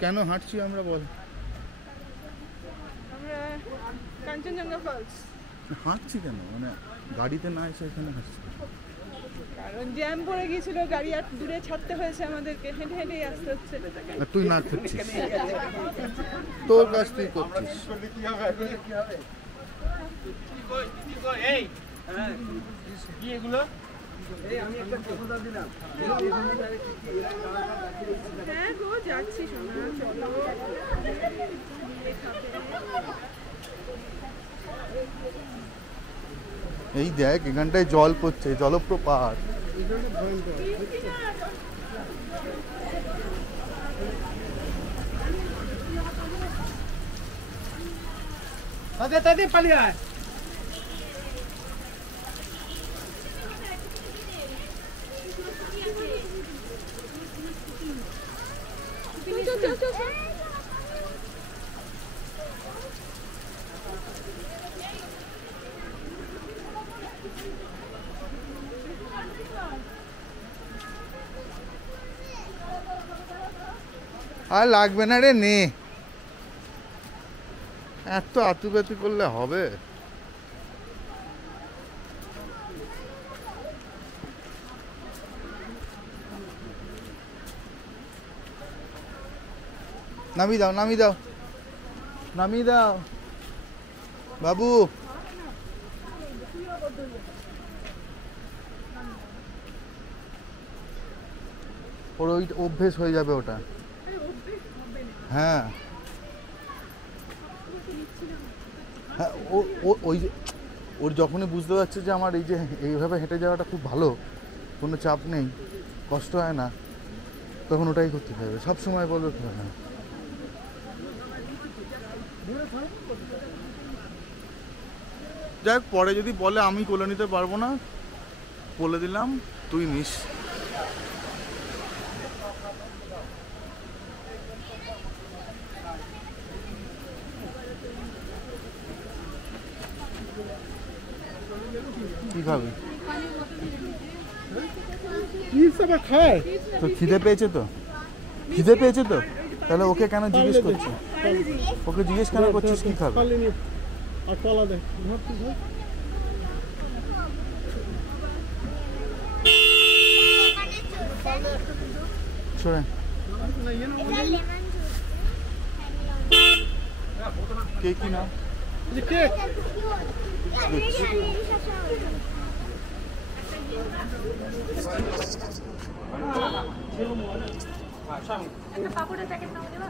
কেন হাঁটছি আমরা বল? আমরা কাঞ্চনজঙ্ঘা ফলস। হাঁটছি কেন, মানে গাড়িতে না এসে এখানে হাঁটছি? কারণ জ্যাম পড়ে গিয়েছিল, গাড়ি আর দূরে ছাড়তে হয়েছে আমাদেরকে, হেঁটে হেঁটেই আসতে হচ্ছে। আর তুই না করছিস, তোর কাজ তুই করছিস। হ্যাঁ গো, যাচ্ছি শোনা, চলো। এই দেখ এখানটায় জল পড়ছে, জলপ্রপাত। তাদের পালিয়ে আয়। আর লাগবে না রে, নে। এত আতুপাতু করলে হবে? নামিয়ে দাও, নামিয়ে দাও, নামিয়ে দাও বাবু। ওর ওই অভ্যেস হয়ে যাবে ওটা। হ্যাঁ হ্যাঁ, ওই যে ওর যখনই বুঝতে পারছে যে আমার এই যে এইভাবে হেঁটে যাওয়াটা খুব ভালো, কোনো চাপ নেই, কষ্ট হয় না, তখন ওটাই করতে হবে। সব সময় বলবে না। যাক, পরে যদি বলে আমি কোলে নিতে পারবো না, বলে দিলাম তুই নিস। কি খাবে? খায় তো খিদে পেয়েছে তো, খিদে পেয়েছে তো, তাহলে ওকে কেন জিজ্ঞেস করছো? ওকে জিজ্ঞেস কেন করছিস কি খাবে? আর কলা দে, শোনেন কে কি নাম? কেক পাপড়ের প্যাকেট নাও দেবা।